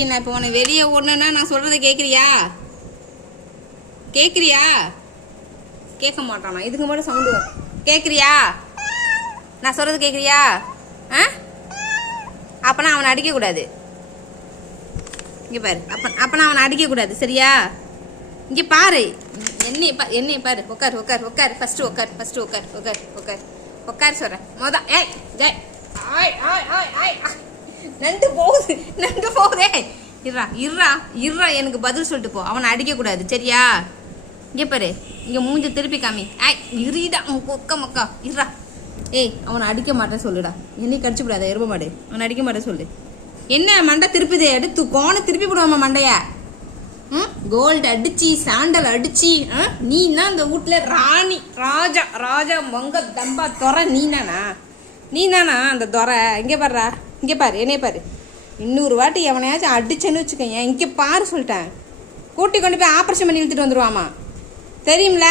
நான் இப்போ உன்னை வெளியே ஓடணுன்னா நான் சொல்கிறத கேட்குறியா? கேட்க மாட்டானா? இதுக்கு மட்டும் சவுண்டு கேட்குறியா? நான் சொல்கிறது கேட்குறியா? அப்போனா அவனை அடிக்கக்கூடாது. இங்கே பாரு, அப்போனா அவனை அடிக்கக்கூடாது, சரியா? இங்கே பாரு, என்னைய பாரு. உட்கார் ஃபஸ்ட்டு உட்கார் சொல்கிறேன் நண்டு போகுதே. இருறா எனக்கு பதில் சொல்லிட்டு போ. அவனை அடிக்கக்கூடாது, சரியா? இங்கே பாரு, இங்கே மூஞ்சி திருப்பி காமி. இருடா மொக்கா இருறா. அவனை அடிக்க மாட்டேன் சொல்லுடா. என்னையும் கடிச்சு விடாத எருமை மாடு. அவனை அடிக்க மாட்டேன் சொல்லு. என்ன மண்டை திருப்பிதே? எடுத்து கோணை திருப்பி போடுவாமா மண்டையா? கோல்டு அடிச்சு சாண்டல் அடிச்சு நீ தான் அந்த வீட்டுல ராணி ராஜா மொங்க தம்பா துறை. நீ தானா அந்த துறை? இங்கே பாரு என்னைய பாரு. இன்னொரு வாட்டி எவனையாச்சும் அடிச்சேன்னு வச்சுக்கோங்க, இங்கே பாரு சொல்லிட்டேன். கூட்டி கொண்டு போய் ஆப்ரேஷன் பண்ணி இழுத்துட்டு வந்துடுவாமா, தெரியும்ல?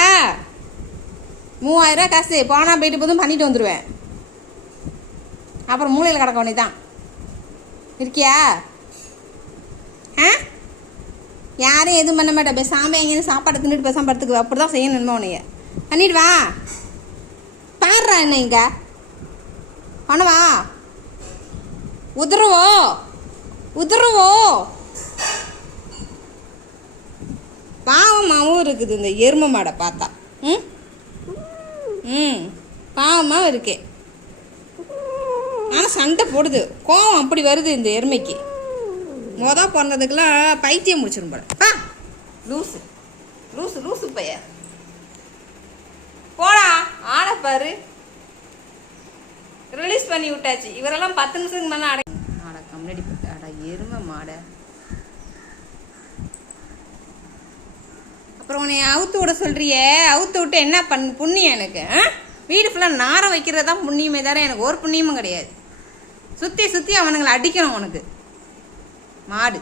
3000 ரூபா காசு போனா போயிட்டு போதும் பண்ணிட்டு வந்துடுவேன். அப்புறம் மூளையில் கிடக்க வேண்டிய தான். இருக்கியா? யாரும் எதுவும் பண்ண மாட்டேன். பேசாம எங்கேயும் சாப்பாடு தின்னுட்டு பேசாம படுத்துக்கு. அப்படி தான் செய்யணும். உனைய பண்ணிட்டு வா. பாடுறா என்ன இங்க பண்ணவா? உதறுவோ பாவமாகவும் இருக்குது இந்த எருமை மாடை பார்த்தா. பாவமாக இருக்கே. ஆனால் சண்டை போடுது, கோவம் அப்படி வருது இந்த எருமைக்கு. பிறந்ததுக்கெல்லாம் பைத்தியம் முடிச்சிடும் போல. லூசு பைய போடா. ஆளை பாரு, ரிலீஸ் பண்ணி விட்டாச்சு. இவரெல்லாம் 10 நிமிஷத்துக்கு மேலே கம்னடி போட்டு எருமை மாடை. அப்புறம் உன்னை அவுத்து விட சொல்றியே, அவுத்து விட்டு என்ன புண்ணியம் எனக்கு? வீடு ஃபுல்லாக நார வைக்கிறதான் புண்ணியமே தவிர எனக்கு ஒரு புண்ணியமும் கிடையாது. சுற்றி அவனுங்களை அடிக்கணும் உனக்கு மாடு.